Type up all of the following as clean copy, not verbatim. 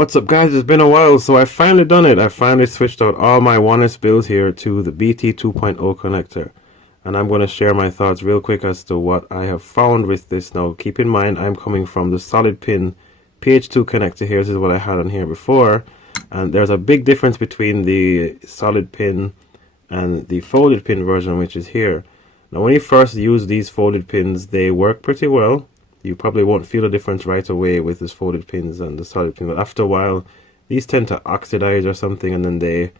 What's up guys, it's been a while, so I finally done it. I finally switched out all my 1S builds here to the BT 2.0 connector. And I'm going to share my thoughts real quick as to what I have found with this. Now keep in mind I'm coming from the solid pin PH2 connector here. This is what I had on here before. And there's a big difference between the solid pin and the folded pin version, which is here. Now when you first use these folded pins, they work pretty well. You probably won't feel the difference right away with these folded pins and the solid pin, but after a while these tend to oxidize or something, and then they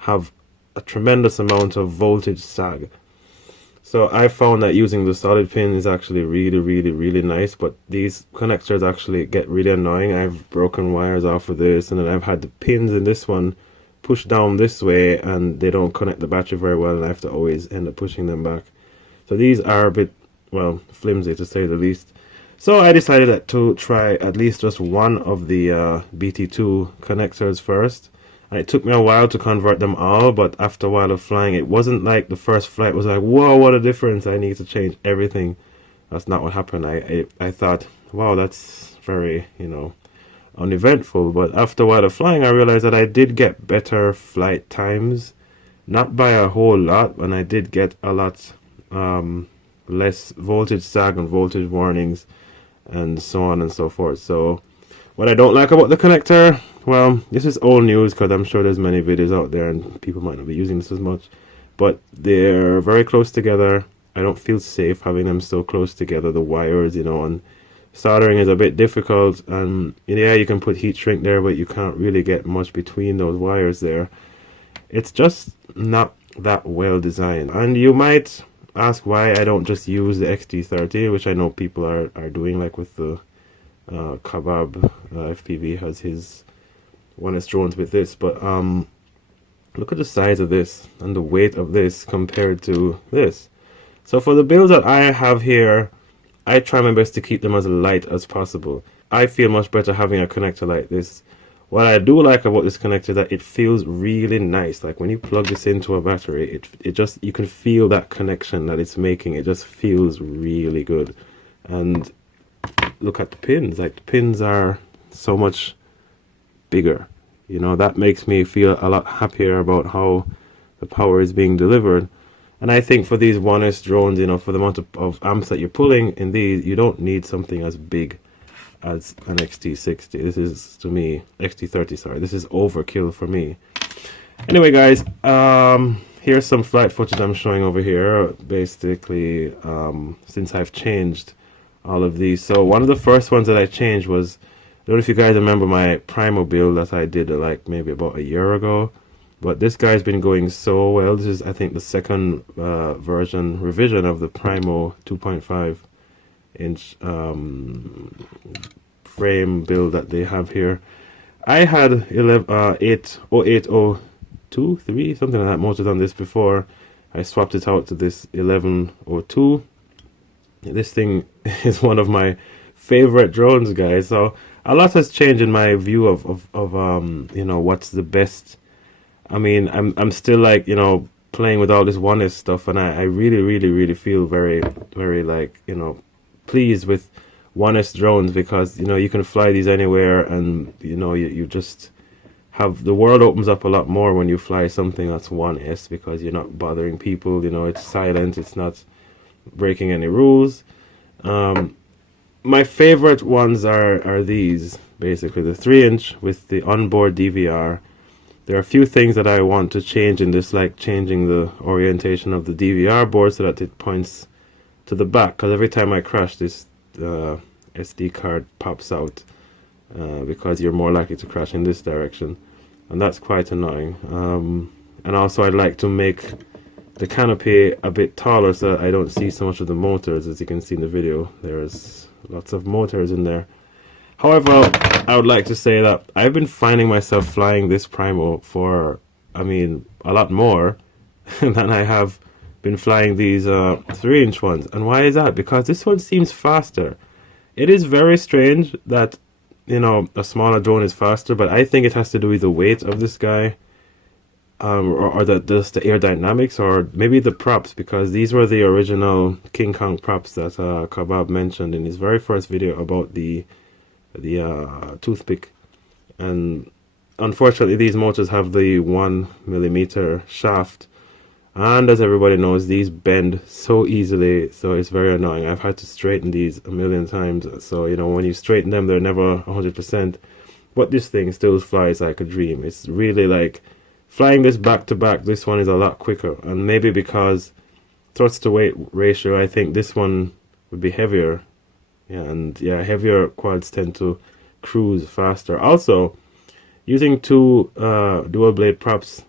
have a tremendous amount of voltage sag. So I found that using the solid pin is actually really nice, but these connectors actually get really annoying. I've broken wires off of this, and then I've had the pins in this one push down this way and they don't connect the battery very well, and I have to always end up pushing them back. So these are a bit, well, flimsy to say the least. So I decided to try at least just one of the BT2 connectors first. And it took me a while to convert them all, but after a while of flying, it wasn't like the first flight was like, whoa, what a difference, I need to change everything. That's not what happened. I thought, wow, that's very, uneventful. But after a while of flying, I realized that I did get better flight times. Not by a whole lot, and I did get a lot less voltage sag and voltage warnings and so on and so forth. So what I don't like about the connector, well, this is old news because I'm sure there's many videos out there and people might not be using this as much, but they're very close together. I don't feel safe having them so close together, the wires, and soldering is a bit difficult, and yeah, you can put heat shrink there, but you can't really get much between those wires there. It's just not that well designed. And you might ask why I don't just use the XT30, which I know people are doing, like with the Kebab FPV has his 1S drones with this, but look at the size of this and the weight of this compared to this. So for the builds that I have here, I try my best to keep them as light as possible. I feel much better having a connector like this. What I do like about this connector is that it feels really nice. Like when you plug this into a battery, it just, you can feel that connection that it's making. It just feels really good. And look at the pins. Like the pins are so much bigger. That makes me feel a lot happier about how the power is being delivered. And I think for these 1S drones, for the amount of amps that you're pulling in these, you don't need something as big as an XT60. This is, to me, XT30, sorry. This is overkill for me. Anyway, guys, here's some flight footage I'm showing over here. Basically, since I've changed all of these. So one of the first ones that I changed was, I don't know if you guys remember my Primo build that I did like maybe about a year ago. But this guy's been going so well. This is, I think, the second revision of the Primo 2.5 inch frame build that they have here. I had 80802, 3, something like that motors on this before. I swapped it out to this 1102. This thing is one of my favorite drones, guys. So a lot has changed in my view of what's the best. I mean, I'm still like, playing with all this 1S stuff, and I really feel very like, pleased with 1S drones, because you can fly these anywhere, and you just have, the world opens up a lot more when you fly something that's 1S, because you're not bothering people. It's silent, it's not breaking any rules. My favorite ones are these, basically the 3-inch with the onboard DVR. There are a few things that I want to change in this, like changing the orientation of the DVR board so that it points to the back, because every time I crash, this SD card pops out, because you're more likely to crash in this direction, and that's quite annoying. And also I'd like to make the canopy a bit taller so that I don't see so much of the motors. As you can see in the video, there's lots of motors in there. However, I would like to say that I've been finding myself flying this Primo for, a lot more than I have been flying these 3-inch ones. And why is that? Because this one seems faster. It is very strange that, a smaller drone is faster, but I think it has to do with the weight of this guy, or just the aerodynamics, or maybe the props, because these were the original King Kong props that Kebab mentioned in his very first video about the toothpick And unfortunately, these motors have the 1 millimeter shaft, and as everybody knows, these bend so easily, so it's very annoying. I've had to straighten these a million times. So you know, when you straighten them, they're never 100%. But this thing still flies like a dream. It's really like flying this back to back. This one is a lot quicker, and maybe because thrust to weight ratio, I think this one would be heavier. Yeah, and yeah, heavier quads tend to cruise faster. Also, using two dual blade props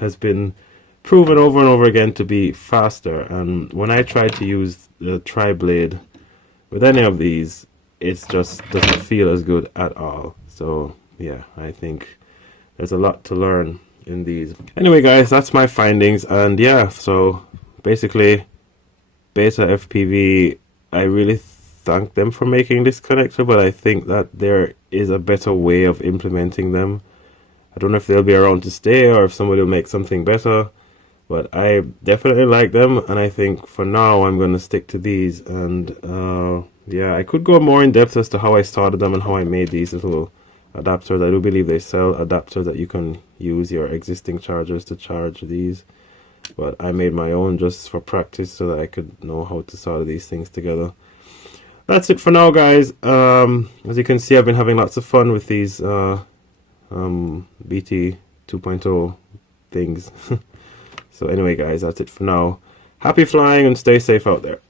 has been proven over and over again to be faster. And when I try to use the tri blade with any of these, it's just doesn't feel as good at all. So yeah, I think there's a lot to learn in these. Anyway, guys, that's my findings. And yeah, so basically, Beta FPV, I really thank them for making this connector, but I think that there is a better way of implementing them. I don't know if they'll be around to stay or if somebody will make something better, but I definitely like them, and I think for now I'm going to stick to these. And yeah, I could go more in depth as to how I started them and how I made these little adapters. I do believe they sell adapters that you can use your existing chargers to charge these, but I made my own just for practice so that I could know how to solder these things together. That's it for now, guys. As you can see, I've been having lots of fun with these BT 2.0 things. So anyway, guys, that's it for now. Happy flying and stay safe out there.